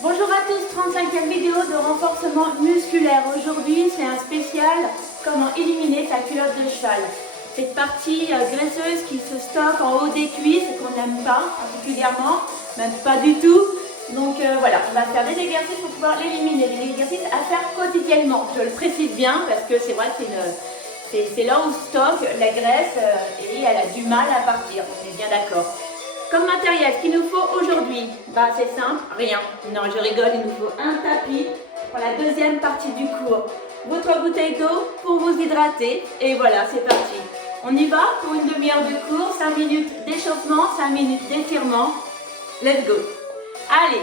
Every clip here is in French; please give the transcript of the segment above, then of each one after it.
Bonjour à tous, 35e vidéo de renforcement musculaire. Aujourd'hui, c'est un spécial comment éliminer sa culotte de cheval. Cette partie graisseuse qui se stocke en haut des cuisses et qu'on n'aime pas particulièrement, même pas du tout. Donc voilà, on va faire des exercices pour pouvoir l'éliminer, des exercices à faire quotidiennement. Je le précise bien parce que c'est vrai que c'est là où stocke la graisse et elle a du mal à partir, on est bien d'accord. Comme matériel, ce qu'il nous faut aujourd'hui, bah c'est simple, rien. Non, je rigole, il nous faut un tapis pour la deuxième partie du cours. Votre bouteille d'eau pour vous hydrater. Et voilà, c'est parti. On y va pour une demi-heure de cours, 5 minutes d'échauffement, 5 minutes d'étirement. Let's go. Allez,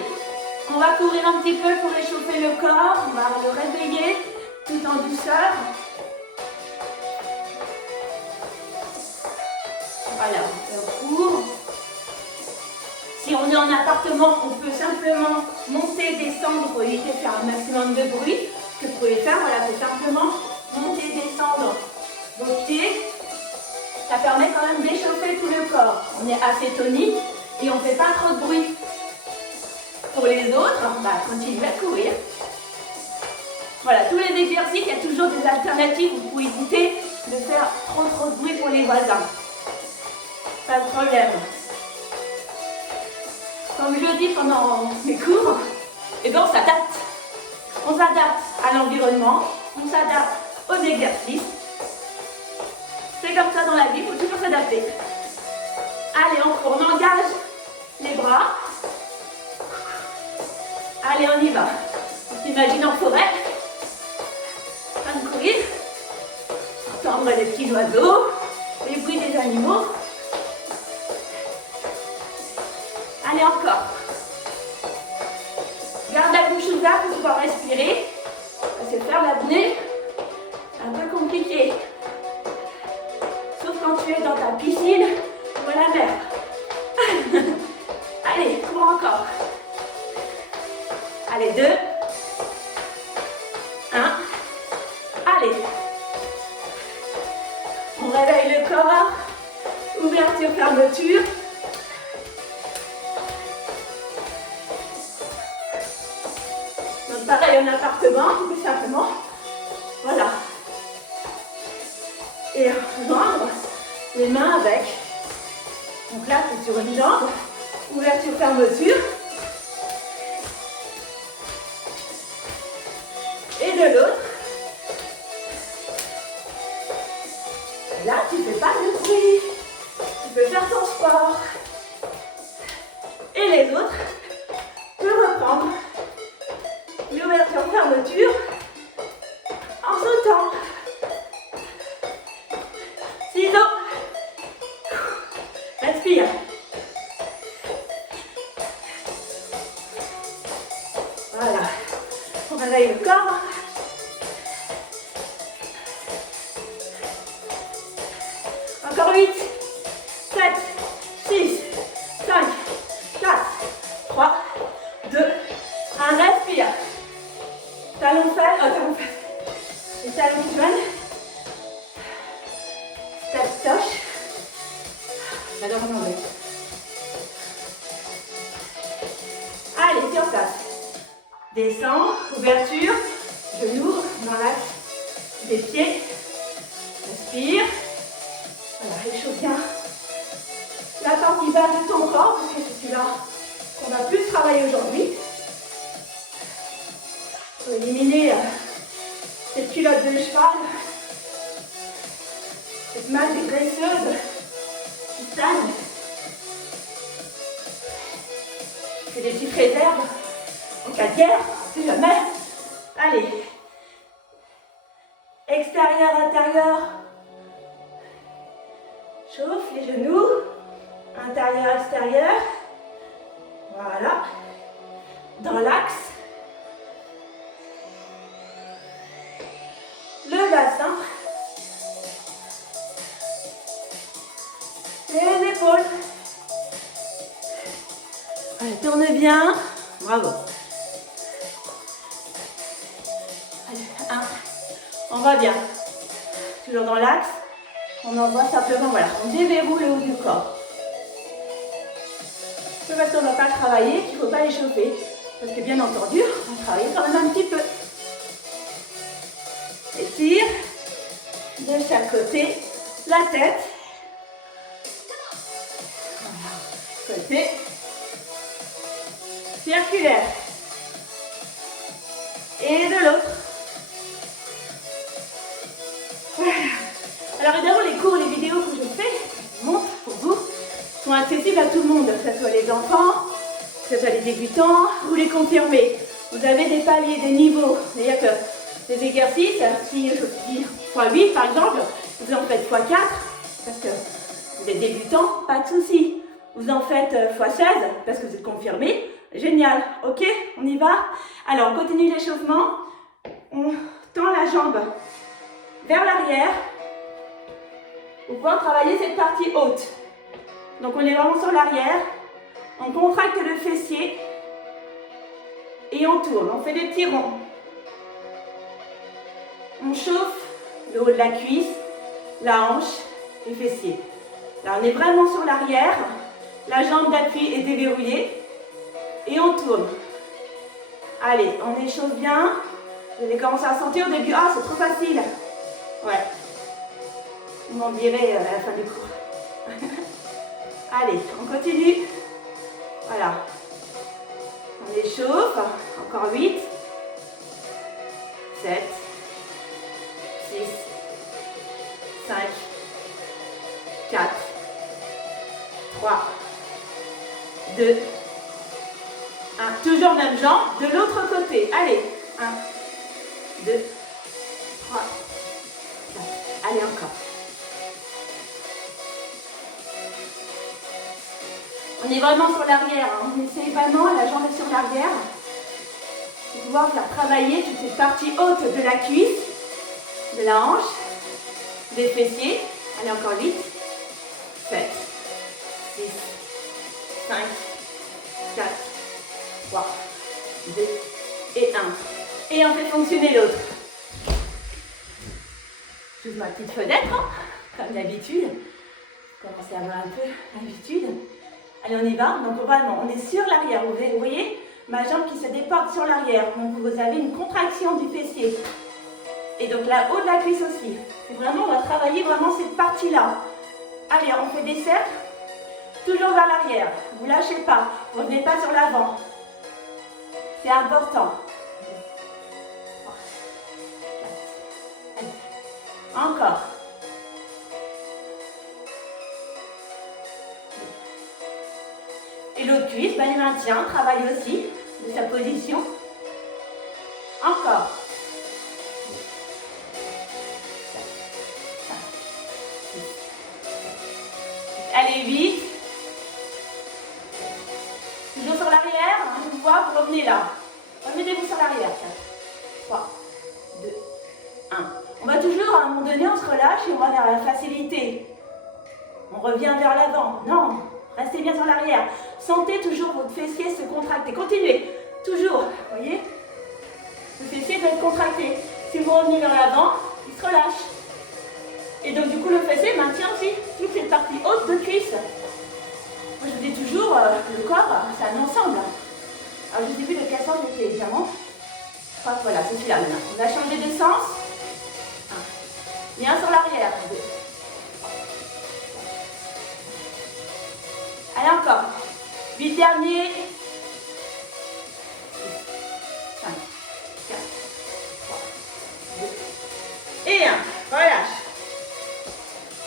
on va courir un petit peu pour réchauffer le corps. On va le réveiller tout en douceur. Voilà, on court. Si on est en appartement, on peut simplement monter, descendre pour éviter de faire un maximum de bruit. Ce que vous pouvez faire, voilà, c'est simplement monter, descendre vos pieds. Ça permet quand même d'échauffer tout le corps. On est assez tonique et on ne fait pas trop de bruit. Pour les autres, bah, continuez à courir. Voilà, tous les exercices, il y a toujours des alternatives. Vous pouvez éviter de faire trop de bruit pour les voisins. Pas de problème. Comme je le dis pendant mes cours, eh bien on s'adapte. On s'adapte à l'environnement, on s'adapte aux exercices. C'est comme ça dans la vie, il faut toujours s'adapter. Allez, on engage les bras. Allez, on y va. On s'imagine en forêt, en train de courir, entendre les petits oiseaux, les bruits des animaux. Allez, encore. Garde la bouche ouverte pour pouvoir respirer. Parce que faire l'apnée, c'est un peu compliqué. Sauf quand tu es dans ta piscine ou à la mer. Allez, cours encore. Allez, 2. 1. Allez. On réveille le corps. Ouverture, fermeture. Pareil en appartement, tout simplement. Voilà. Et joindre les mains avec. Donc là, c'est sur une jambe. Ouverture, fermeture. Et de l'autre. Là, tu ne fais pas de bruit. Tu peux faire ton sport. Et les autres, tu peux reprendre. L'ouverture, fermeture, en sautant. Ciseaux. Respire. Voilà. On réveille le corps. Encore 8, 7, 6, 5, 4, 3, 2, 1. Respire. Talons faibles, les talons qui joignent. Step touch. J'adore remonter. Allez, sur place. Descends, ouverture, genoux dans l'axe des pieds. Respire. Voilà, réchauffe bien la partie basse de ton corps, parce que c'est celui-là qu'on va plus travailler aujourd'hui. Pour éliminer cette culotte de cheval, cette masse graisseuse qui stagne. C'est des petites réserves en cas de guerre, on ne sait jamais. Allez. Extérieur, intérieur. Chauffe les genoux. Intérieur, extérieur. Voilà. Dans l'axe. Le bassin, les épaules. Allez, tourne bien. Bravo. Allez, 1. On va bien. Toujours dans l'axe. On envoie simplement, voilà, on déverrouille le haut du corps. C'est parce qu'on ne va pas travailler qu'il ne faut pas l'échauffer. Parce que bien entendu, on va travailler quand même un petit peu. Étire de chaque côté la tête. Voilà. Côté circulaire. Et de l'autre. Voilà. Alors évidemment, les cours, les vidéos que je fais, je montre pour vous, sont accessibles à tout le monde, que ce soit les enfants, que ce soit les débutants ou les confirmés. Vous avez des paliers, des niveaux. C'est-à-dire que les exercices, si je dis x8 par exemple, vous en faites x4, parce que vous êtes débutant, pas de souci. Vous en faites x16, parce que vous êtes confirmé. Génial, ok, on y va. Alors, on continue l'échauffement. On tend la jambe vers l'arrière pour pouvoir travailler cette partie haute. Donc, on est vraiment sur l'arrière. On contracte le fessier et on tourne. On fait des petits ronds. On chauffe le haut de la cuisse, la hanche, les fessiers. Là, on est vraiment sur l'arrière. La jambe d'appui est déverrouillée. Et on tourne. Allez, on échauffe bien. Vous allez commencer à sentir au début. Ah, c'est trop facile. Ouais. Vous m'en direz à la fin du cours. Allez, on continue. Voilà. On échauffe. Encore 8. 7. 6. 5. 4. 3. 2. 1. Toujours même jambe, de l'autre côté. Allez. 1, 2, 3, 4. Allez, encore. On est vraiment sur l'arrière. Hein. On essaye vraiment, la jambe est sur l'arrière. Pour pouvoir faire travailler toute cette partie haute de la cuisse, de la hanche, des fessiers. Allez, encore 8, 7, 6, 5, 4, 3, 2 et 1. Et on fait fonctionner l'autre. J'ouvre ma petite fenêtre, hein, comme d'habitude. Commencez à avoir un peu l'habitude. Allez, on y va. Donc vraiment, on est sur l'arrière. Vous voyez ma jambe qui se déporte sur l'arrière. Donc vous avez une contraction du fessier. Et donc la haut de la cuisse aussi. Et vraiment, on va travailler vraiment cette partie-là. Allez, on fait des cercles. Toujours vers l'arrière. Vous ne lâchez pas. Vous ne revenez pas sur l'avant. C'est important. 3, 4. Allez. Encore. Et l'autre cuisse, il maintient, travaille aussi de sa position. Encore. 4, 5, 6. Allez, vite. Toujours sur l'arrière, je vous vois, vous revenez là. Remettez-vous sur l'arrière. 4, 3, 2, 1. On va toujours, à un moment donné, on se relâche et on va vers la facilité. On revient vers l'avant. Non, restez bien sur l'arrière. Sentez toujours votre fessier se contracter. Continuez, toujours, vous voyez. Le fessier doit être contracté. Si vous revenez vers l'avant, il se relâche. Et donc du coup, le fessier maintient aussi toute cette partie haute de cuisse. Moi, je vous dis toujours, le corps, c'est un ensemble. Alors, je vous ai vu de quel sens j'étais, évidemment. Je crois que voilà, c'est celui-là maintenant. On a changé de sens. 1. Bien sur l'arrière. 2. Allez, encore. 8 derniers. 6, 5, 4, 3, 2 et 1. Relâche.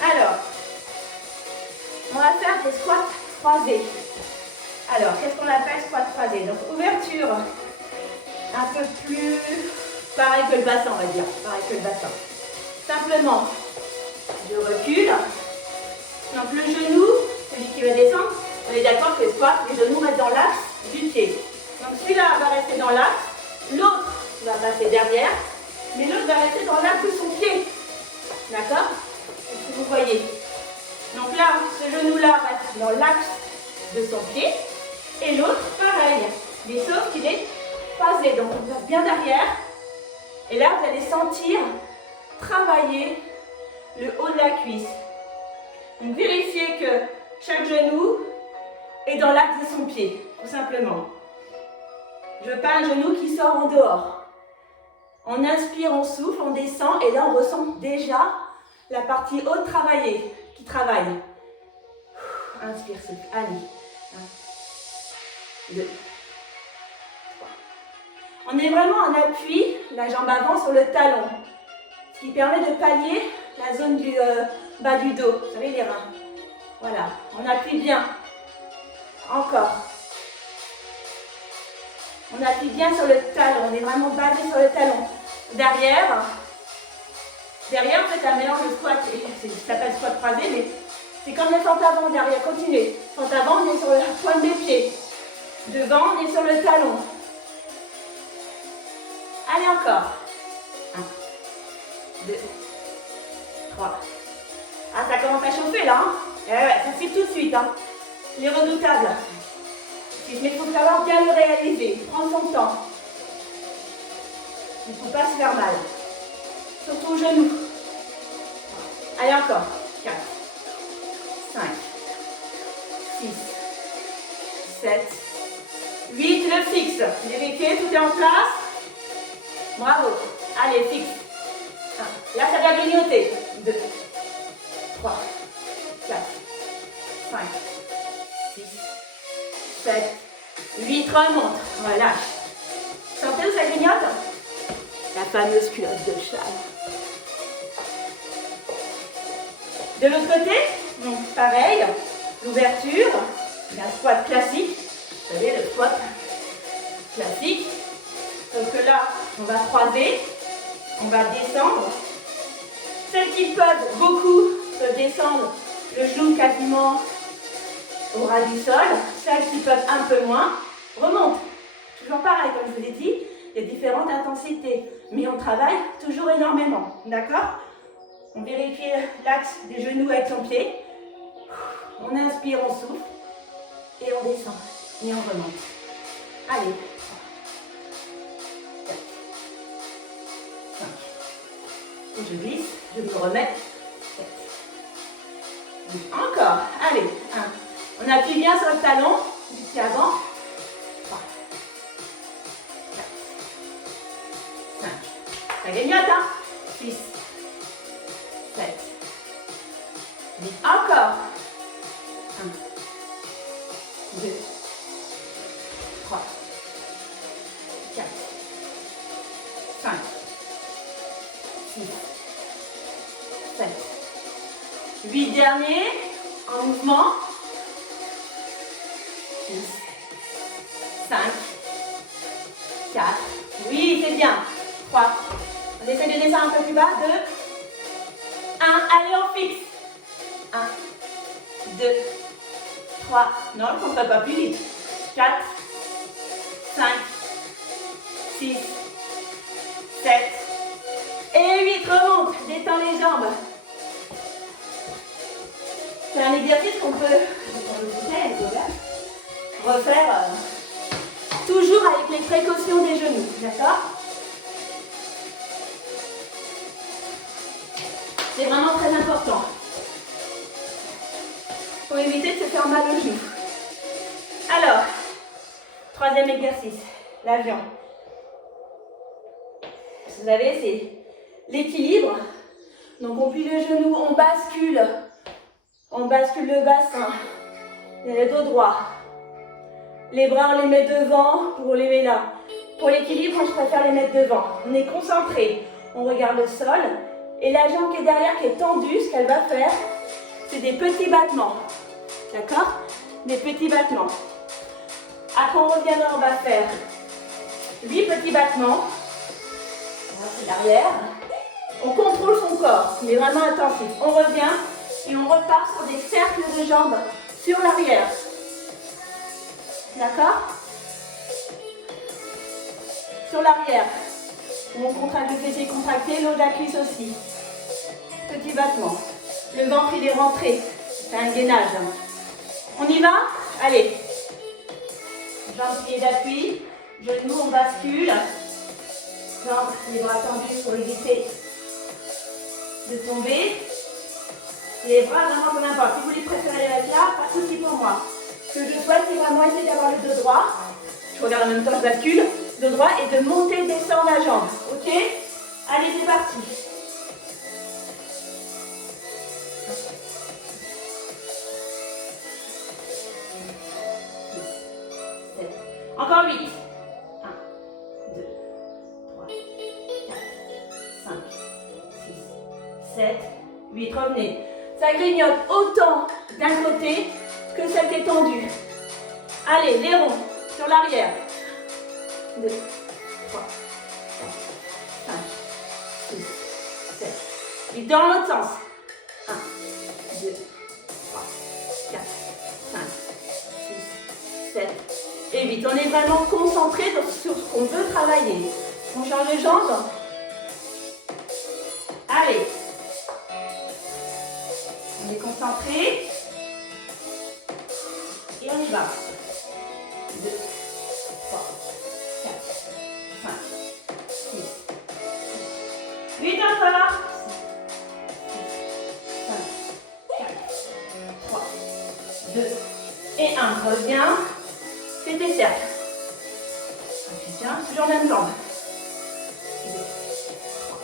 Alors, on va faire des squats croisés. Alors, qu'est-ce qu'on appelle squat croisé? Donc, ouverture un peu plus pareil que le bassin, on va dire. Pareil que le bassin. Simplement, je recule. Donc, le genou, celui qui va descendre, on est d'accord que le squat, les genoux restent dans l'axe du pied. Donc, celui-là va rester dans l'axe, l'autre va passer derrière, mais l'autre va rester dans l'axe de son pied. D'accord? Est-ce que vous voyez? Donc là, ce genou-là reste dans l'axe de son pied. Et l'autre, pareil. Mais sauf qu'il est croisé. Donc on passe bien derrière. Et là, vous allez sentir travailler le haut de la cuisse. Donc vérifiez que chaque genou est dans l'axe de son pied. Tout simplement. Je veux pas un genou qui sort en dehors. On inspire, on souffle, on descend et là on ressent déjà la partie haute travaillée qui travaille. Inspire, souffle. Allez. 1, 2, 3. On est vraiment en appui, la jambe avant sur le talon. Ce qui permet de pallier la zone du bas du dos. Vous savez, les reins. Voilà. On appuie bien. Encore. On appuie bien sur le talon. On est vraiment basé sur le talon. Derrière. Derrière, en fait, un mélange de squat. Ça s'appelle squat croisé, mais c'est comme le fente avant derrière. Continuez. Fente avant, on est sur la pointe des pieds. Devant, on est sur le talon. Allez, encore. 1, 2, 3. Ah, ça commence à chauffer là. Hein. Eh ouais, ça suit tout de suite. Hein. Les redoutables. Mais il faut savoir bien le réaliser. Prendre son temps. Il ne faut pas se faire mal. Surtout aux genoux. Allez, encore. 4, 5, 6, 7, 8. Le fixe. Vérifiez, tout est en place. Bravo. Allez, fixe. 1. Là, ça va grignoter. 2, 3, 4, 5, 6, 7, 8. Remonte. Relâche. Sentez où ça grignote? La fameuse culotte de cheval. De l'autre côté, donc pareil, l'ouverture, la squat classique. Vous savez, le squat classique. Sauf que là, on va croiser, on va descendre. Celles qui peuvent beaucoup peuvent descendre le genou quasiment au ras du sol. Celles qui peuvent un peu moins remontent. Toujours pareil, comme je vous l'ai dit, il y a différentes intensités, mais on travaille toujours énormément. D'accord? On vérifie l'axe des genoux avec son pied. On inspire, on souffle. Et on descend. Et on remonte. Allez. 4, 5. Et je glisse, je me remets. 7. 8. Encore. Allez. 1. On appuie bien sur le talon. Du pied avant. 3. 4. 5. Ça grignote, hein? 6. 7. 8. Encore. 1. 2. 3. 4. 5. 6. 7. 8 derniers. En mouvement. 6. 5. 4. Oui, c'est bien. 3. On essaie de descendre un peu plus bas. 2. 1, allez, on fixe. 1, 2, 3, non, on ne compte pas plus vite. 4, 5, 6, 7 et 8. Remonte, détends les jambes. C'est un exercice qu'on peut refaire toujours avec les précautions des genoux. D'accord? C'est vraiment très important. Pour éviter de se faire mal au genou. Alors, troisième exercice, l'avion. Vous savez, c'est l'équilibre. Donc on plie le genou, on bascule le bassin, le dos droit. Les bras, on les met devant, on les met là. Pour l'équilibre, je préfère les mettre devant. On est concentré, on regarde le sol. Et la jambe qui est derrière, qui est tendue, ce qu'elle va faire, c'est des petits battements. D'accord? Des petits battements. Après, on reviendra, on va faire 8 petits battements. C'est l'arrière. On contrôle son corps, mais vraiment intensif. On revient et on repart sur des cercles de jambes sur l'arrière. D'accord? Sur l'arrière. On contracte le fessier contracté, l'eau de la cuisse aussi. Petit battement. Le ventre il est rentré. C'est un gainage. On y va? Allez. Jambes, pieds d'appui. Genoux, on bascule. Jambes, les bras tendus pour éviter de tomber. Les bras, vraiment, peu importe. Si vous les préférez les mettre là, pas de souci pour moi. Ce que je souhaite, c'est vraiment essayer d'avoir le dos droit. Je regarde en même temps, je bascule de droit et de monter, descendre la jambe. Ok? Allez, c'est parti. Encore 8. 1, 2, 3, 4, 5, 6, 7, 8. Revenez. Ça grignote autant d'un côté que celle qui est tendue. Allez, les ronds sur l'arrière. 2, 3, 4, 5, 6, 7, 8. Dans l'autre sens. 1, 2, 3, 4, 5, 6, 7 et 8. On est vraiment concentré sur ce qu'on veut travailler. On change les jambes. Allez. On est concentré. Et on y va. 2, 3, 4, 5, 6, 8 encore. 5, 4, 3, 2 et 1. Reviens. Fais tes cercles. Bien, toujours la même jambe. 2, 3,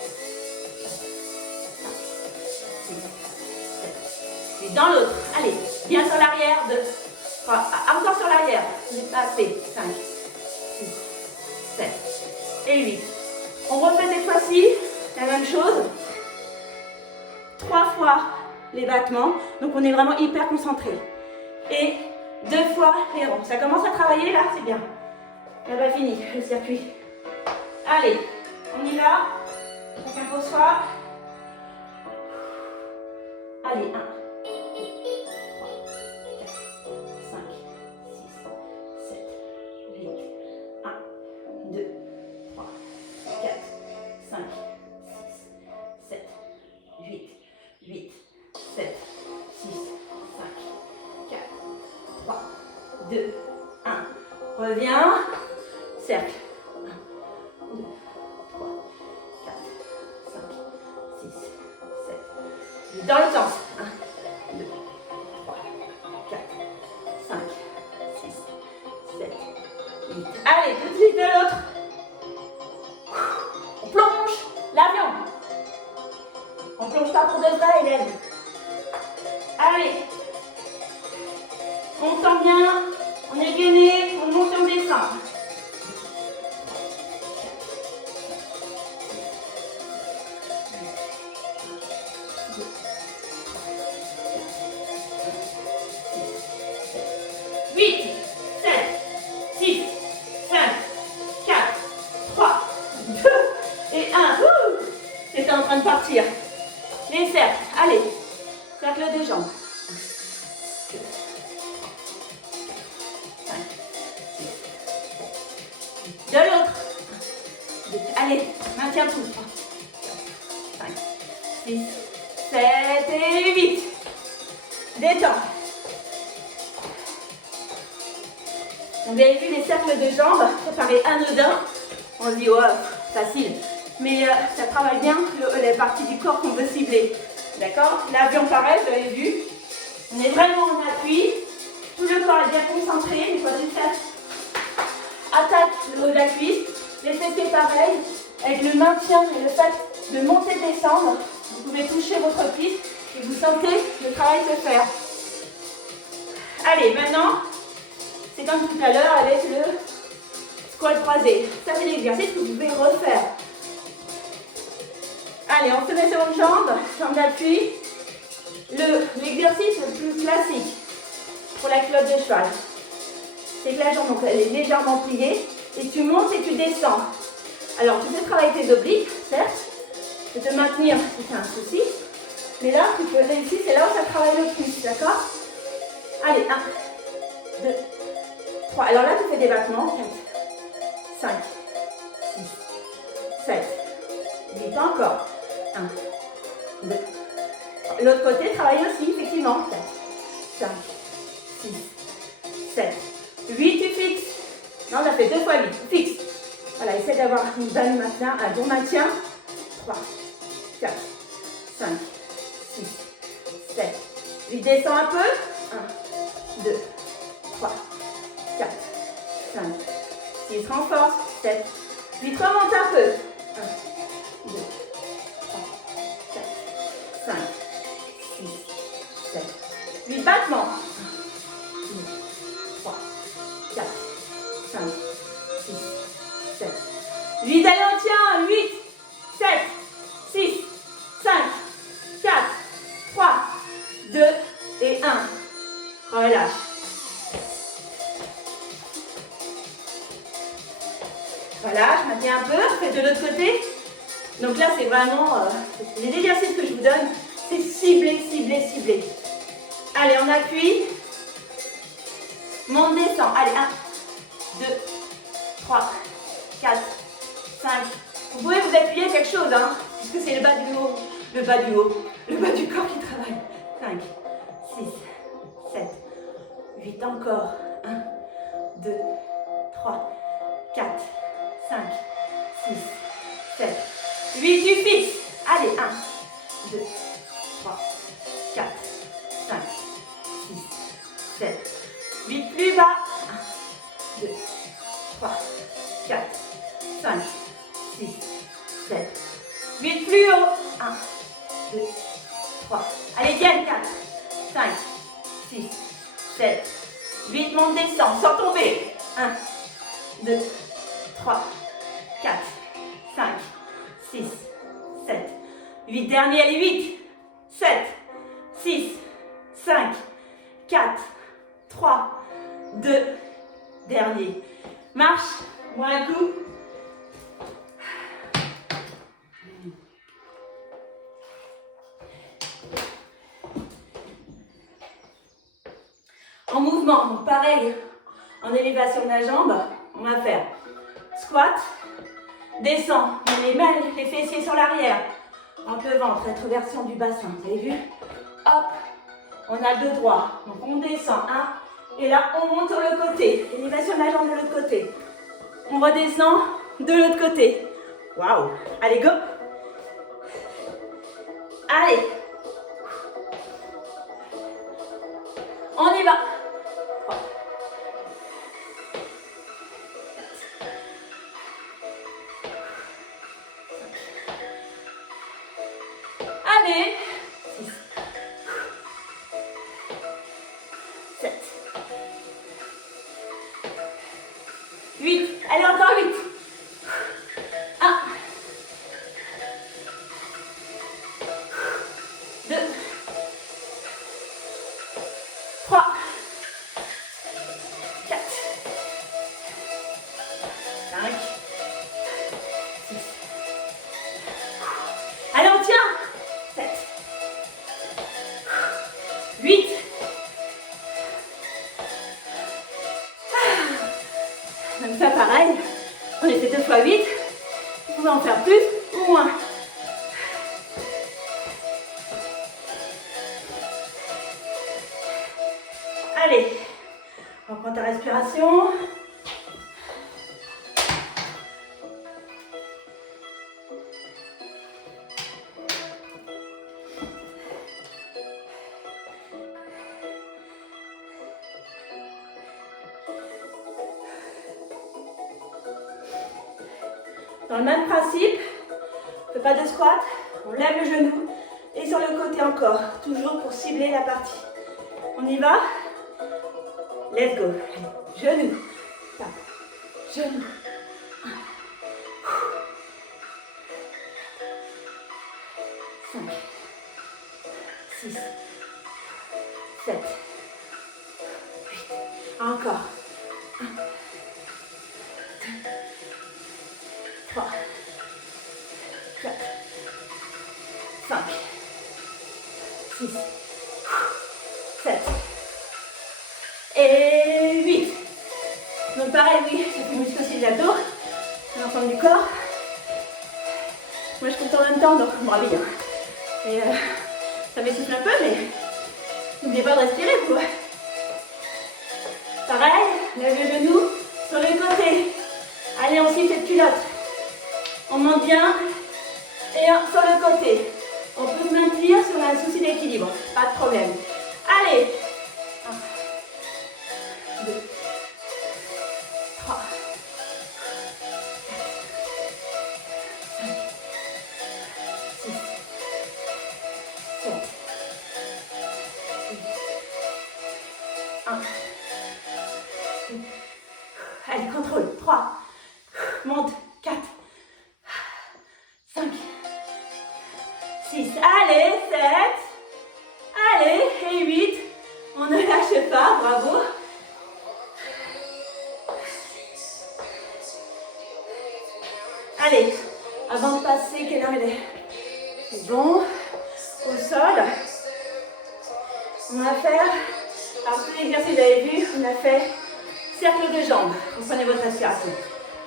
4, 5, 6, 7. Et dans l'autre. Allez, bien sur l'arrière. 2, 3, encore sur l'arrière. J'ai pas assez. 5, 6, 7 et 8. On refait cette fois-ci la même chose. 3 fois les battements. Donc on est vraiment hyper concentré. Et 2 fois les ronds. Ça commence à travailler là, c'est bien. On n'a pas fini le circuit. Allez, on y va. Chacun pour soi. Allez, 1, 2, 3, 4, 5, 6, 7, 8. 1, 2, 3, 4, 5, 6, 7, 8, 8, 7, 6, 5, 4, 3, 2, 1. Reviens. Cercle. 1, 2, 3, 4, 5, 6, 7, 8. Dans le sens. 1, 2, 3, 4, 5, 6, 7, 8. Allez, tout de suite de l'autre. On plonge l'avion. On plonge pas pour de vrai, Hélène. Allez. On sent bien. On est gainé. On monte et on descend. 8, 7, 6, 5, 4, 3, 2 et 1. C'est en train de partir. Les cercles. Allez. Cercle de jambes. 2, 5, 6, 7. De l'autre. 2. Allez. Maintiens tout. 5, 6, 7 et 8. Détends. Vous avez vu les cercles de jambes, ça paraît anodin. On se dit, oh, facile. Mais ça travaille bien les parties du corps qu'on veut cibler. D'accord? L'avion, pareil, vous avez vu. On est vraiment en appui. Tout le corps est bien concentré. Une fois que ça attaque le haut de la cuisse. Les fessiers, pareil. Avec le maintien et le fait de monter et descendre, vous pouvez toucher votre cuisse et vous sentez le travail se faire. Allez, maintenant. C'est comme tout à l'heure avec le squat croisé. Ça, c'est l'exercice que vous pouvez refaire. Allez, on se met sur une jambe, jambe d'appui. L'exercice le plus classique pour la culotte de cheval, c'est que la jambe, donc, elle est légèrement pliée et tu montes et tu descends. Alors, tu sais travailler tes obliques, certes, et te maintenir si c'est un souci. Mais là, tu peux réussir, c'est là où ça travaille le plus, d'accord? Allez, 1, 2, 3. Alors là, tu fais des battements. 4, 5, 6, 7, 8. Encore. 1, 2. L'autre côté, travaille aussi, effectivement. 4, 5, 6, 7, 8. Tu fixes. Non, on a fait 2 fois 8. Fixe. Voilà, essaie d'avoir une bonne maintien, un bon maintien. 3, 4, 5, 6, 7, 8. Descends un peu. 1, 2, 3, 4, 5, 6, renforce. 7, 8, remonte un peu. 1, 2, 3, 4, 5, 6, 7, 8 battements. 1, 2, 3, 4, 5, 6, 7, 8. Allez, on tient. 8, 7, 6, 5, 4, 3, 2 et 1. Relâche. Voilà, je maintiens un peu, faites de l'autre côté. Donc là, c'est vraiment les exercices que je vous donne, c'est cibler, cibler, cibler. Allez, on appuie. Monte, descend. Allez, 1, 2, 3, 4, 5. Vous pouvez vous appuyer quelque chose, hein, puisque c'est le bas du haut, le bas du haut, le bas du corps qui travaille. 5, 6, 7, 8, encore. 1, 2, 3, 4, 5, 6, 7, 8, tu fixes. Allez, 1, 2, 3, 4, 5, 6, 7, 8, plus bas. 1, 2, 3, 4, 5, 6, 7, 8, plus haut. 1, 2, 3. Allez, gagne. 4, 5, 6, 7, 8, monte, descend, sans tomber. 1, 2, 3, 4, 5, 6, 7, 8, dernier, allez, 8, 7, 6, 5, 4, 3, 2, dernier. Marche, moi un coup. En mouvement, donc pareil, en élévation de la jambe, on va faire squat, descend, les mains, les fessiers sur l'arrière, un peu ventre, rétroversion du bassin, vous avez vu? Hop, on a le dos droit, donc on descend, 1, et là on monte sur le côté, élévation de la jambe de l'autre côté, on redescend de l'autre côté, waouh, allez go, allez, on y va. Allez, 6, 7, 8, allez encore 8, 1, 2, 3, 4, 5, 6, allez on tient, 7, 8, même ça pareil, on essaie 2 fois 8, vous pouvez en faire plus ou moins. Allez, reprends ta respiration. Dans le même principe, on ne fait pas de squat, on lève le genou et sur le côté encore, toujours pour cibler la partie. On y va. Let's go. Genou, tape, genou. 5, 6, 7, 8. Encore. 1, 2, 3, 4, 5, 6, 7 et 8. Donc pareil, oui, ça fait muscle aussi de l'abdos, l'ensemble du corps. Moi je compte en même temps, donc je me réveille. Et ça m'essouffle un peu, mais n'oubliez pas de respirer, vous. Pareil, lève le genou sur le côté. Allez, on suit cette culotte. On monte bien. Et sur le côté. On peut se maintenir sur un souci d'équilibre. Pas de problème. Allez. 1, 2, 3, Allez, contrôle. 3. Monte. 4. 5. 6. Allez, 7. Allez, et 8. On ne lâche pas, bravo. Allez, avant de passer, quelle heure il est? C'est bon. Au sol. On va faire, alors tout l'exercice, vous avez vu, on a fait cercle de jambes. Vous prenez votre respiration.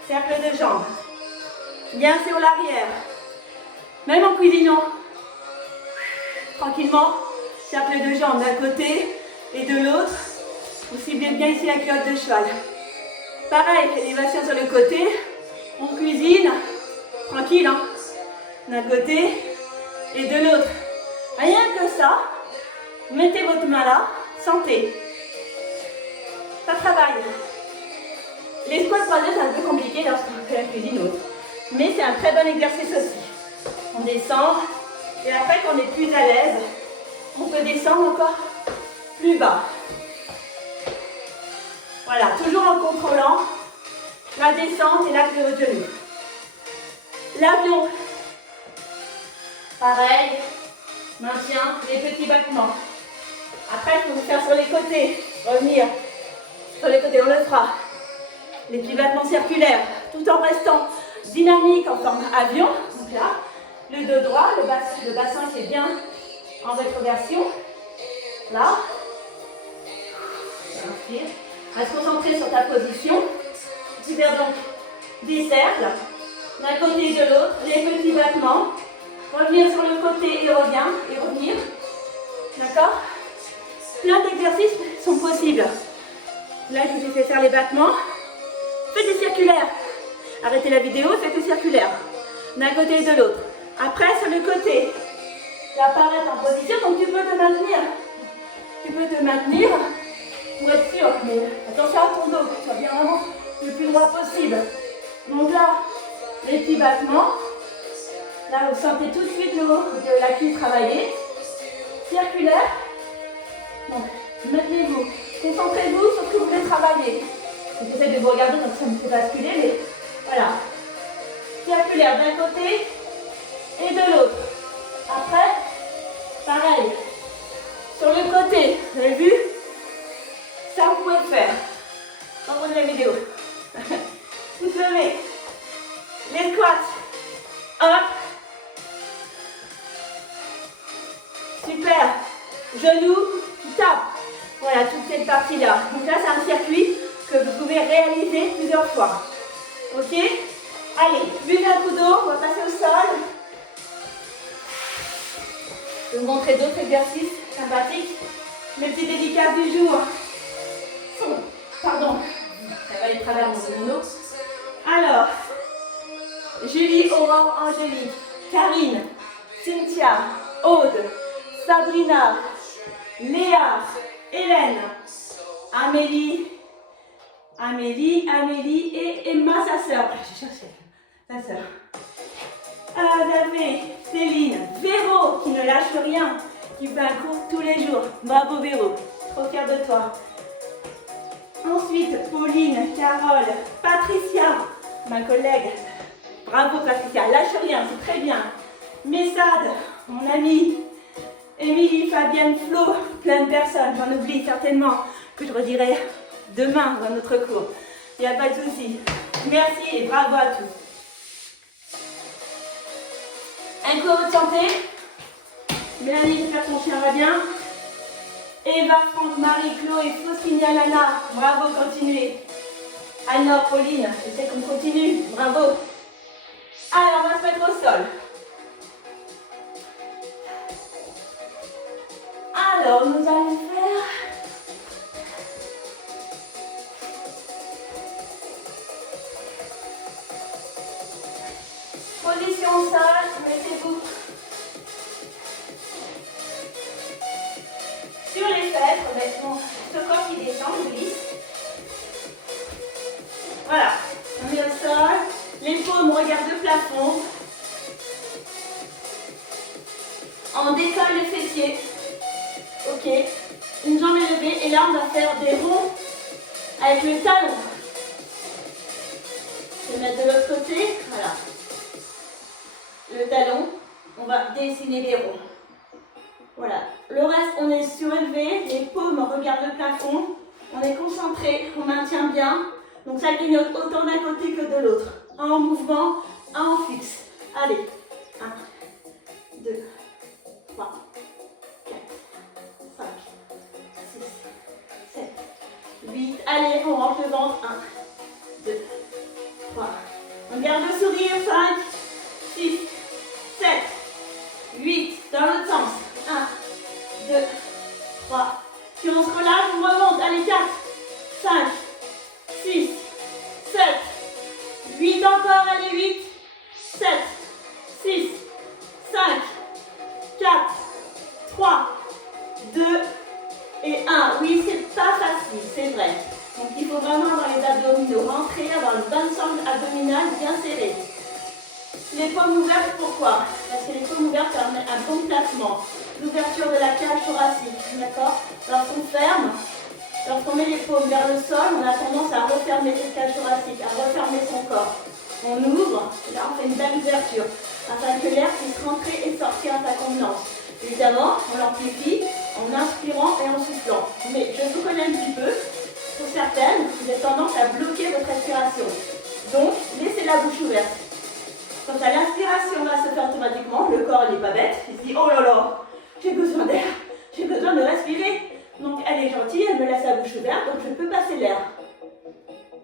Cercle de jambes. Bien sur l'arrière. Même en cuisinant. Tranquillement. Cercle de jambes d'un côté et de l'autre. Vous ciblez bien ici la culotte de cheval. Pareil, élévation sur le côté. On cuisine. Tranquille, hein. D'un côté et de l'autre. Rien que ça. Mettez votre main là. Sentez. Ça travaille. Les squats croisés, c'est un peu compliqué lorsqu'on fait la cuisine haute. Mais c'est un très bon exercice aussi. On descend. Et après, quand on est plus à l'aise, on peut descendre encore plus bas. Voilà, toujours en contrôlant la descente et l'axe de votre genou. L'avion. Pareil. Maintien les petits battements. Après, il faut vous faire sur les côtés. Revenir sur les côtés, on le fera. Les petits battements circulaires, tout en restant dynamique en forme avion. Donc là, le dos droit, le bassin qui est bien en rétroversion. Là. Inspire. On va se concentrer sur ta position. Tu fais donc des cercles, d'un côté et de l'autre, les petits battements. Revenir sur le côté et revenir. D'accord? Plein d'exercices sont possibles. Là, je vous ai fait faire les battements. Faites des circulaires. Arrêtez la vidéo, faites des circulaires. D'un côté et de l'autre. Après, sur le côté, apparaître en position, donc tu peux te maintenir. Tu peux te maintenir pour être sûr, mais attention à ton dos, que tu sois bien vraiment le plus droit possible. Donc là, les petits battements. Là, vous sentez tout de suite le haut de la cuisse travailler. Circulaire. Donc, maintenez-vous. Concentrez-vous sur ce que vous voulez travailler. J'essaie de vous regarder, donc ça me fait basculer, mais voilà. Circulaire d'un côté et de l'autre. Après, pareil. Sur le côté, vous avez vu? Ça, vous pouvez le faire. Reprenez la vidéo. Vous levez. Les squats. Hop. Super. Genoux, tu tapes. Voilà, toute cette partie-là. Donc là, c'est un circuit que vous pouvez réaliser plusieurs fois. Ok? Allez, buvez un coup d'eau, on va passer au sol. Je vais vous montrer d'autres exercices sympathiques. Mes petits dédicats du jour sont, pardon, ça va aller travers mon dos. Alors, Julie, Aurore, Angélique, Karine, Cynthia, Aude, Sabrina, Léa, Hélène, Amélie et Emma, sa sœur. Je cherchais sa sœur. David, Céline, Véro, qui ne lâche rien, qui fait un cours tous les jours. Bravo Véro, trop fière de toi. Ensuite, Pauline, Carole, Patricia, ma collègue. Bravo Patricia, lâche rien, c'est très bien. Messade, mon amie. Émilie, Fabienne, Flo, plein de personnes, j'en oublie certainement, que je redirai demain dans notre cours. Il n'y a pas de souci. Merci et bravo à tous. Un coup à votre santé. Mélanie, j'espère que ton chien va bien. Eva, Franck, Marie, Chloé, Faustine, Lana, bravo, continuez. Anna, Pauline, je sais qu'on continue, bravo. Alors, on va se mettre au sol. Alors, nous allons faire position au sol, mettez-vous sur les fesses, mettons ce corps qui descend, glisse. Voilà, on met au sol, les paumes regardent le plafond. On décolle les fessiers. Ok, une jambe est levée et là on va faire des ronds avec le talon. mettre de l'autre côté. Voilà. Le talon, on va dessiner des ronds. Voilà. Le reste, on est surélevé, les paumes regardent le plafond. On est concentré, on maintient bien. Donc ça clignote autant d'un côté que de l'autre. Un en mouvement, un en fixe. Allez. 1, 2, 3, 4, 5, 6, 7, 8. Allez, on rentre le ventre. 1, 2, 3. On garde le sourire. 5, 6, 7, 8. Dans l'autre sens. 1, 2, 3. Puis on se relâche, on remonte. Allez, 4, 5, 6, 7, 8 encore. Allez, 8, 7, 6, 5, 4, 3, 2 et 1. Oui, c'est pas facile, c'est vrai. Donc il faut vraiment avoir les abdominaux rentrés, avoir une bonne sangle abdominale bien serrée. Les paumes ouvertes, pourquoi? Parce que les paumes ouvertes permettent un bon placement. L'ouverture de la cage thoracique, d'accord? Lorsqu'on ferme, lorsqu'on met les paumes vers le sol, on a tendance à refermer cette cage thoracique, à refermer son corps. On ouvre, et là on fait une belle ouverture, afin que l'air puisse rentrer et sortir à sa convenance. Évidemment, on l'amplifie en inspirant et en soufflant. Mais je vous connais un petit peu, pour certaines, vous avez tendance à bloquer votre respiration. Donc, laissez la bouche ouverte. Quand l'inspiration va se faire automatiquement, le corps n'est pas bête, il se dit oh là là, j'ai besoin d'air, j'ai besoin de respirer. Donc elle est gentille, elle me laisse la bouche ouverte, donc je peux passer l'air.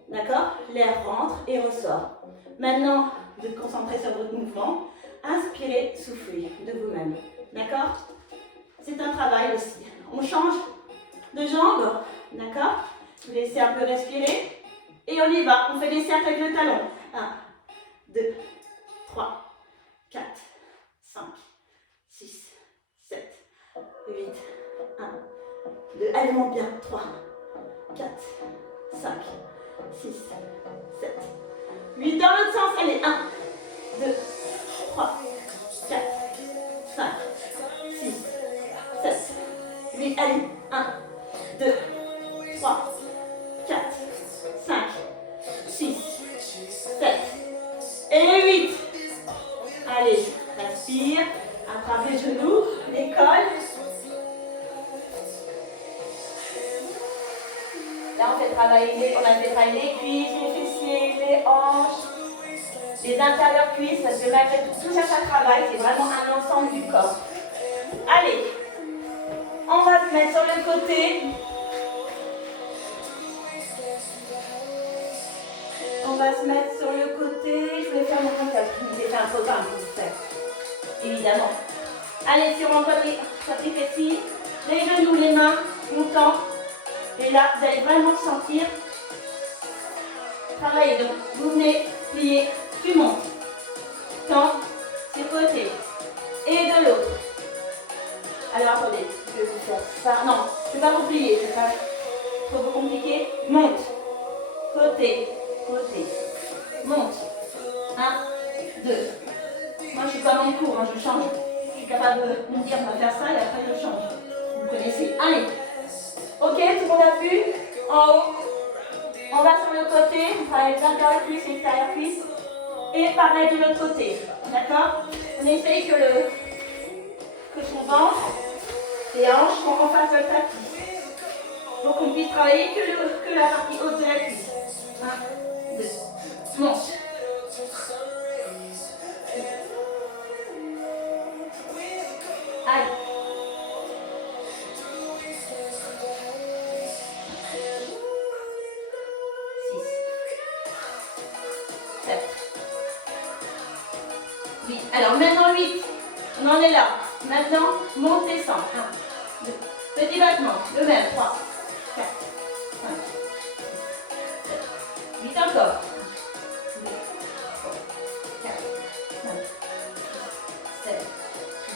D'accord? L'air rentre et ressort. Maintenant, vous êtes concentré sur votre mouvement. Inspirez, soufflez de vous-même. D'accord? C'est un travail aussi. On change de jambe. D'accord? Vous laissez un peu respirer. Et on y va. On fait des cercles avec le talon. 1, 2, 3, 4, 5, 6, 7, 8, 1, 2. Allez, monte bien. 3, 4, 5, 6, 7, 8. Dans l'autre sens. Allez, 1, 2, 3, 4, 5, 6, 7, 8. Allez, 1, 2, 3, 4, 5, 6, 7 et 8. Allez, respire, attrape les genoux, les cols. Là, on a fait travailler les cuisses, les fessiers, les hanches, les intérieurs cuisses, parce que malgré tout ça, ça travaille, c'est vraiment un ensemble du corps. Allez, on va se mettre sur le côté. On va se mettre sur le côté. Je vais faire mon contact. J'ai fait un programme pour vous faire. Évidemment. Allez, sur mon côté, fessiers, les genoux, les mains, montant. Et là, vous allez vraiment sentir travailler. Donc, vous venez plier, tu montes. Tends, sur le côté. Et de l'autre. Alors, attendez, je vais vous faire ça. Non, je ne vais pas vous plier, c'est pas trop compliqué. Monte. Côté. Côté. Monte. 1, 2. Moi, je suis comme en cours, hein, je change. Je suis capable de me dire, on va faire ça et après je change. Vous connaissez. Allez. Ok, tout le monde a vu? En haut. On va sur le côté. On travaille les intérieurs cuisses, l'extérieur cuisse. Et pareil de l'autre côté. D'accord? On essaye que son ventre et hanches sont en face de le tapis. Pour qu'on puisse travailler que la partie haute de la cuisse. 1, 2. Monte. Allez. 6, 7, 8. Alors maintenant 8. On en est là. Maintenant, monte, descend. 1, 2. Petit battement. Le même. 3, 4, 5, 6, 7, 8 encore. 2, 3, 4, 5, 7,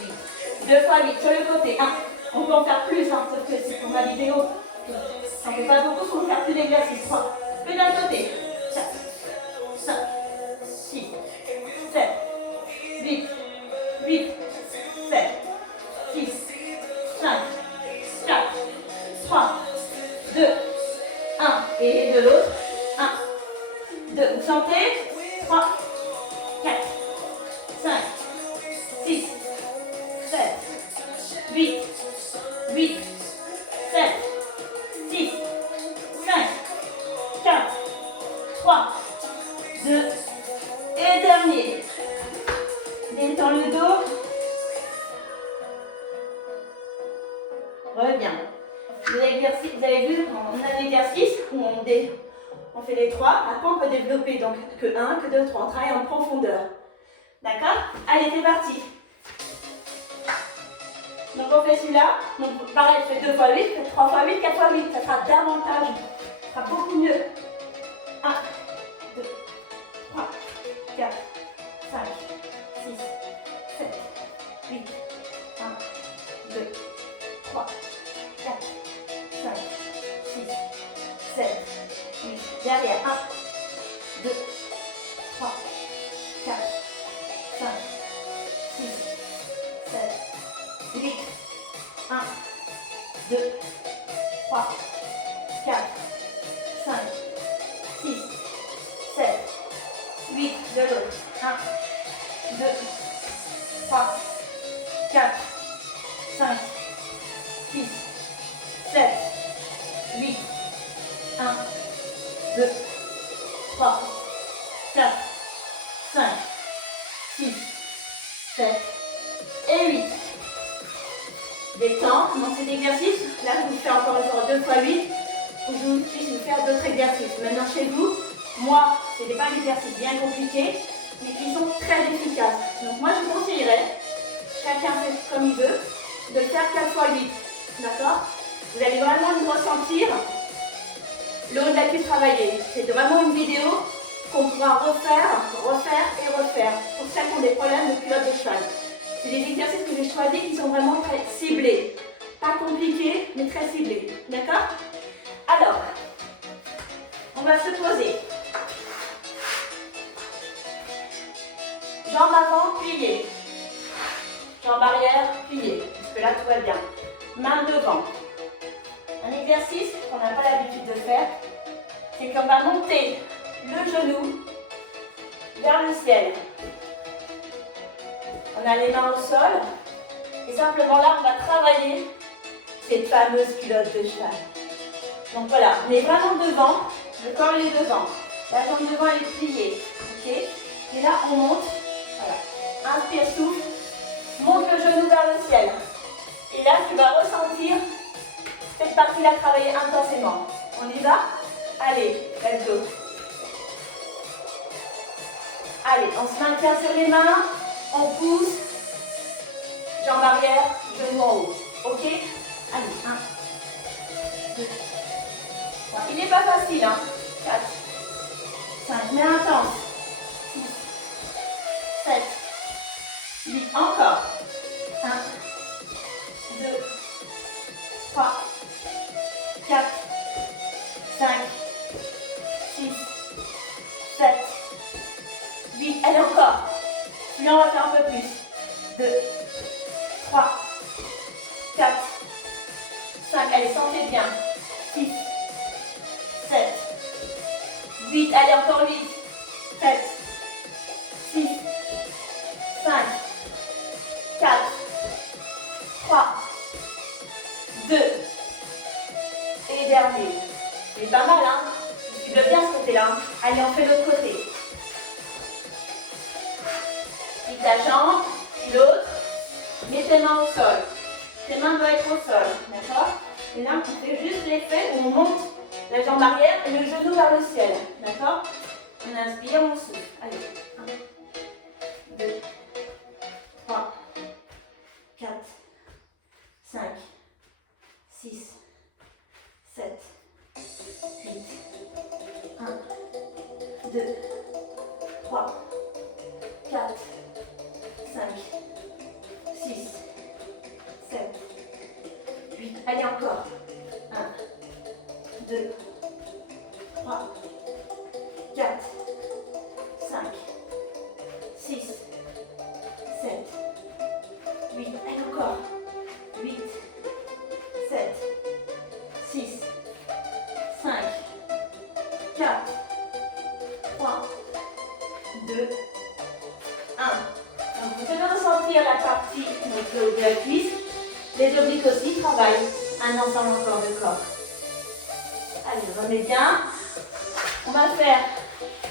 8. 2 fois 8 sur le côté. 1. On peut en faire plus, hein, sauf que c'est pour ma vidéo. Ça ne fait pas beaucoup, on peut faire plus d'exercices. 3. Que d'un côté. 4, 5, 6, 7, 8, 8, 7, 6, 5, 4, 3, 2, 1. Et de l'autre. 1, 2. Vous sentez? 3, 4, 5, 6, 7, 8, 8, 7, 6, 5, 4, 3, 2, et dernier. Détends le dos. Reviens. Vous avez vu, on a un exercice où on fait les trois. Après, on peut développer donc que 1, que 2, 3. On travaille en profondeur. D'accord? Allez, c'est parti. Donc, on fait celui-là. Donc, pareil, je fais 2 fois 8, je fais 3 fois 8, 4 fois 8. Ça sera davantage. Ça sera beaucoup mieux. 1, 2, 3, 4, 5, 6, 7, 8, 1, 2, 3, 4, 5, 6, 7, 8. Derrière, 1, 2, 3, 4, 5, 6, 7, 8. 1, 2, 3, 4, 5, 6, 7, 8. De l'autre. 1, 2, 3, 4, 5, 6, 7, 8. 1, 2, 3, 4, 5, 6, 7 et 8. Détends. Dans cet exercice, là, je vous fais encore une fois 2 fois 8 pour que je puisse vous faire d'autres exercices. Maintenant, chez vous, moi, ce n'est pas d'exercices bien compliqués, mais qui sont très efficaces. Donc, moi, je conseillerais, chacun fait comme il veut, de le faire 4 fois 8. D'accord? Vous allez vraiment le ressentir le haut de la cuisse travaillée. C'est vraiment une vidéo qu'on pourra refaire et refaire pour celles qui ont des problèmes de culotte de cheval. C'est des exercices que j'ai choisis qui sont vraiment très ciblés. Pas compliqués, mais très ciblés. D'accord? Alors, on va se poser. Jambes avant, pliées. Jambes arrière, pliées. Jusque là, tout va bien. Main devant. Un exercice qu'on n'a pas l'habitude de faire, c'est qu'on va monter le genou vers le ciel. On a les mains au sol. Et simplement là, on va travailler cette fameuse culotte de cheval. Donc voilà, on est vraiment devant. Le corps il est devant. La jambe devant elle est pliée. Ok? Et là, on monte. Voilà. Inspire, souffle. Monte le genou vers le ciel. Et là, tu vas ressentir cette partie-là travailler intensément. On y va? Allez, let's go. Allez, on se maintient sur les mains. On pousse. Jambe arrière, genou en haut. Ok? Allez, 1, 2, 3. Il n'est pas facile, hein? 4, 5, mais intense. 6, 7, 8. Encore. 1, 2, 3, 4, 5, 6, 7, 8. Allez, encore. Puis on va faire un peu plus. 2, 3, 4, 5. Allez, sentez bien. 6, 7, 8. Allez, encore 8, 7, 6, 5, 4, 3, 2. Et dernier. C'est pas mal, hein? Tu veux bien ce côté-là. Allez, on fait l'autre côté. Plie ta jambe, puis l'autre. Mets tes mains au sol. Tes mains doivent être au sol, d'accord? Et là, on fait juste l'effet où on monte la jambe arrière et le genou vers le ciel, d'accord? On inspire, on souffle. Allez, 1, 2, 3, 4, 5, 6, 7, 8, 1, 2, 3, 4, 5, 6, 7, 8. Allez, encore. 1, 2, 3, 4, 5, 6, 7, 8. Allez, encore. 8, 7, 6, 5, 4, 3, 2, 1. Donc vous devez ressentir la partie de la cuisse. Les obliques aussi travaillent. Un ensemble encore de corps. Allez, on remet bien. On va faire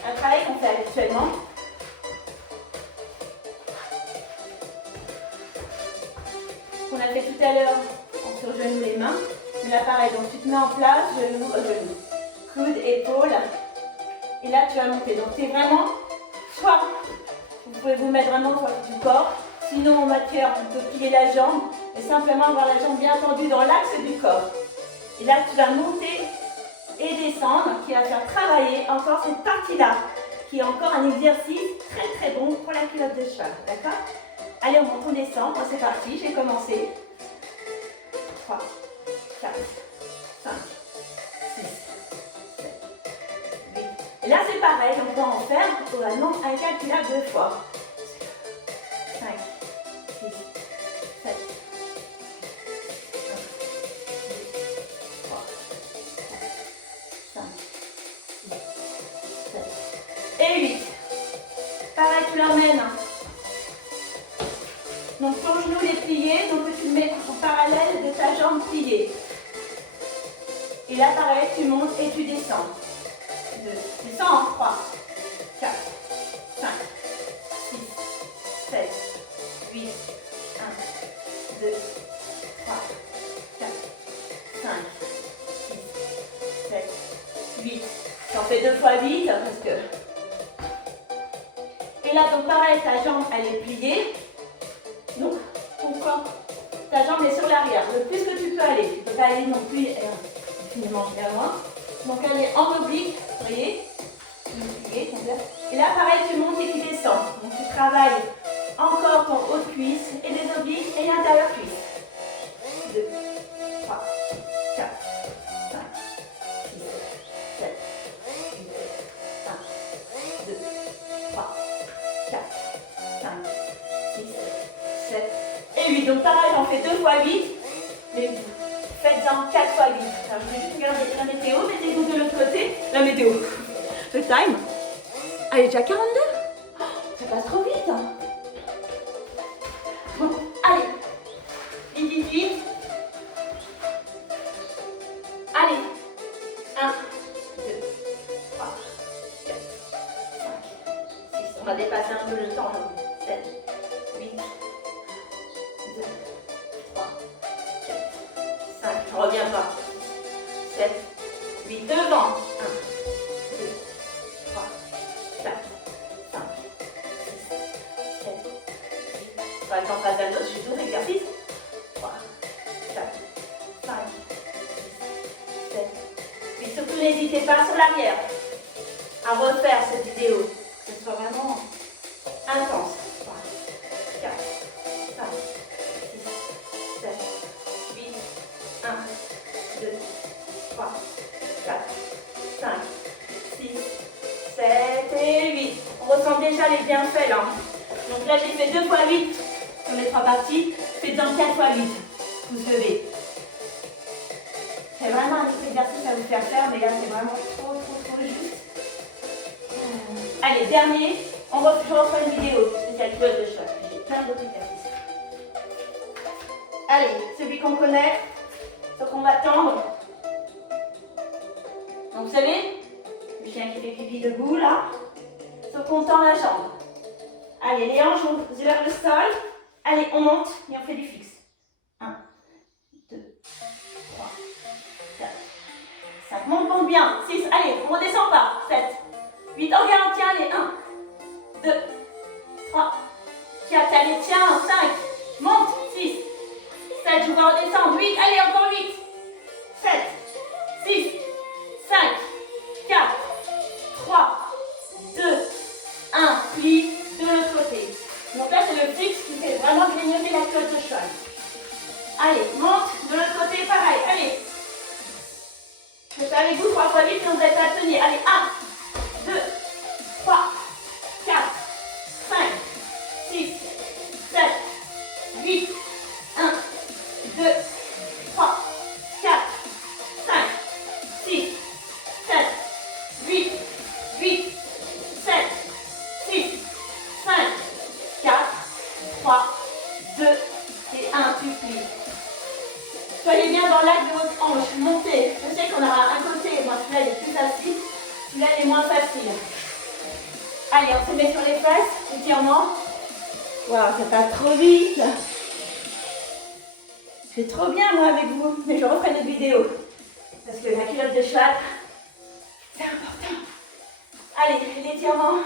un travail qu'on fait habituellement. Qu'on a fait tout à l'heure en surgenou les mains. Mais là pareil, donc tu te mets en place, genou, coude, épaule. Et là tu vas monter. Donc c'est vraiment, soit vous pouvez vous mettre vraiment sur du corps. Sinon en matière, on peut plier la jambe et simplement avoir la jambe bien tendue dans l'axe du corps. Et là tu vas monter et descendre, qui va faire travailler encore cette partie-là, qui est encore un exercice très très bon pour la culotte de cheval, d'accord? Allez, on monte, on descend, moi c'est parti, j'ai commencé. 3, 4, 5, 6, 7, 8. Et là c'est pareil, on va en faire pour un nombre incalculable de fois. 5, 6, 7, 1, 2, 3, 4, 5, 6, 7 et 8. Pareil, tu l'emmènes. Donc ton genou est plié, donc tu le mets en parallèle de ta jambe pliée. Et là pareil, tu montes et tu descends. 2, descends, 3, 4, 5, 6, 7, 8, 1, 2, 3, 4, 5, 6, 7, 8. J'en fais 2 fois 8 parce que... Et là, donc pareil, ta jambe, elle est pliée. Donc, pourquoi ta jambe est sur l'arrière. Le plus que tu peux aller. Tu ne peux pas aller non plus infiniment vers loin. Donc, elle est en oblique, vous voyez. Et là, pareil, tu montes et tu descends. Donc, tu travailles encore ton haut de cuisse et les obliques et l'intérieur cuisse. 2, 3, 4, 5, 6, 7, 8, 1, 2, 3, 4, 5, 6, 7 et 8. Donc pareil, j'en fais 2 fois 8, mais faites-en 4 fois 8. Alors, je vais juste regarder la météo, mettez-vous de l'autre côté. La météo, le time. Allez, déjà 42. Oh, ça passe trop vite. Bon, allez, vite, vite, vite. Allez, 1, 2, 3, 4, 5, 6. On va dépasser un peu le temps. 7, 8, 2, 3, 4, 5. Je reviens pas. 7, 8, devant. 1, 2, 3, 4, 5, 6, 7, 8. On va être en face d'un autre, je fais 12 exercices. 3, 4, 5, 6, 7, 8. Surtout n'hésitez pas sur l'arrière à refaire cette vidéo, que ce soit vraiment intense. 3, 4, 5, 6, 7, 8, 1, 2, 3, 4, 5, 6, 7 et 8. On ressent déjà les bienfaits là. Donc là j'ai fait 2 fois 8 sur les 3 parties. Faites-en 4 fois 8. Vous se levez. C'est vraiment un autre exercice à vous faire faire, mais là c'est vraiment trop juste. Allez, dernier. Je referai une vidéo spéciale culotte de cheval. J'ai plein d'autres exercices. Allez, celui qu'on connaît, ce qu'on va tendre. Donc vous savez, le chien qui fait pipi debout là, sauf qu'on tend la jambe. Allez, les hanches vont vers le sol. Allez, on monte et on fait du fixe. 1, 2, 3, 4, 5. Monte bien. 6. Allez, on ne redescend pas. 7, 8. On garantit. Allez, 1, 2, 3, 4. Allez, tiens. 5. Monte. 6, 7. Je vous vois redescendre. 8. Allez, encore 8. 7, 6, 5, 4, 3, 2, 1. Plie de l'autre côté. Donc là, c'est le fixe qui fait vraiment grignoter la culotte de cheval. Allez, monte. De l'autre côté, pareil. Allez. Faites avec vous 3 fois 8, sinon vous n'êtes pas tenu. Allez, 1, 2, 3, 4, 5, 6, 7, 8, 1, 2, 3, 4, 5, 6, 7, 8, 8, 7, 6, moins facile. Allez, on se met sur les fesses, étirement. Waouh, ça passe trop vite. Je fais trop bien moi avec vous, mais je referai une autre vidéo. Parce que la culotte de cheval, c'est important. Allez, l'étirement.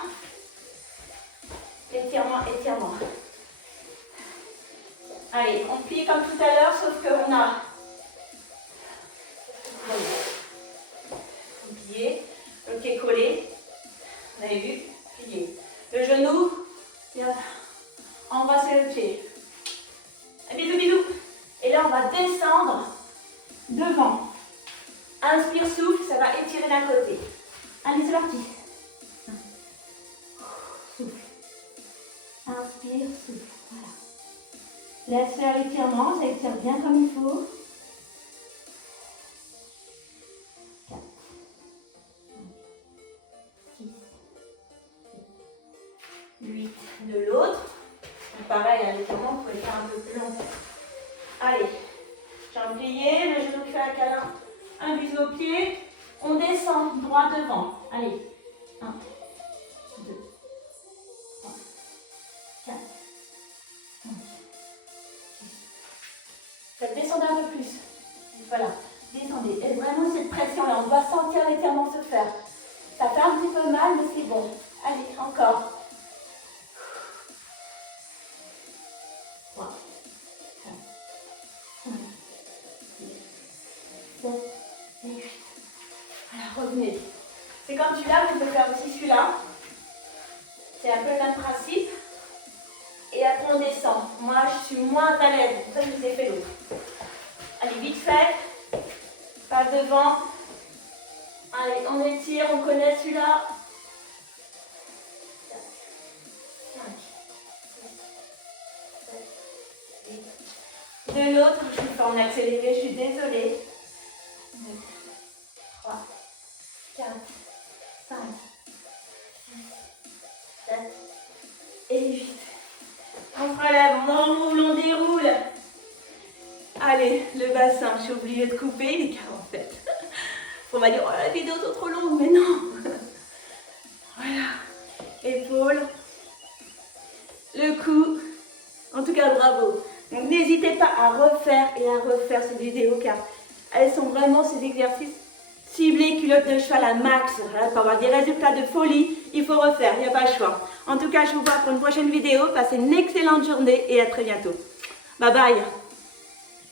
L'étirement, étirement. Allez, on plie comme tout à l'heure, sauf qu'on a... Plié, le pied collé. Vous avez vu? Plié. Le genou, embrasser le pied. Bisous, bisous. Et là, on va descendre devant. Inspire, souffle, ça va étirer d'un côté. Allez, c'est parti. Souffle. Inspire, souffle. Voilà. Laisse faire l'étirement, ça étire bien comme il faut. 4, 5, 6, 8. De l'autre. Pareil, l'étirement, vous pouvez le faire un peu plus long. Allez. Jambe pliée, le genou qui fait un câlin. Un bisou au pied. On descend droit devant. Allez. 1, 2, 3, 4, 5, 6. Faites descendre un peu plus. Voilà. Descendez. Et vraiment cette pression-là, on doit sentir l'étirement se faire. Ça fait un petit peu mal, mais c'est bon. Allez, encore. 3, 4, 5, 6, 7, et 8. Voilà, revenez. C'est comme celui-là, vous pouvez faire aussi celui-là. C'est un peu le même principe. Et après on descend. Moi, je suis moins à l'aise, c'est pour ça que je vous ai fait l'autre. Allez, vite fait. Pas devant. Allez, on étire, on connaît celui-là. 4, 5, 6, 7, 8. De l'autre, je suis en accéléré, je suis désolée. 2, 3, 4, 5, 6, 7 et 8. On relève, on enroule, on déroule. Allez, le bassin, j'ai oublié de couper, il est 47. On va dire, oh la vidéo est trop longue, mais non. Voilà, épaules, le cou. En tout cas, bravo. Donc n'hésitez pas à refaire et à refaire ces vidéos car elles sont vraiment ces exercices ciblés, culotte de cheval à max. Voilà, pour avoir des résultats de folie, il faut refaire, il n'y a pas le choix. En tout cas, je vous vois pour une prochaine vidéo. Passez une excellente journée et à très bientôt. Bye bye.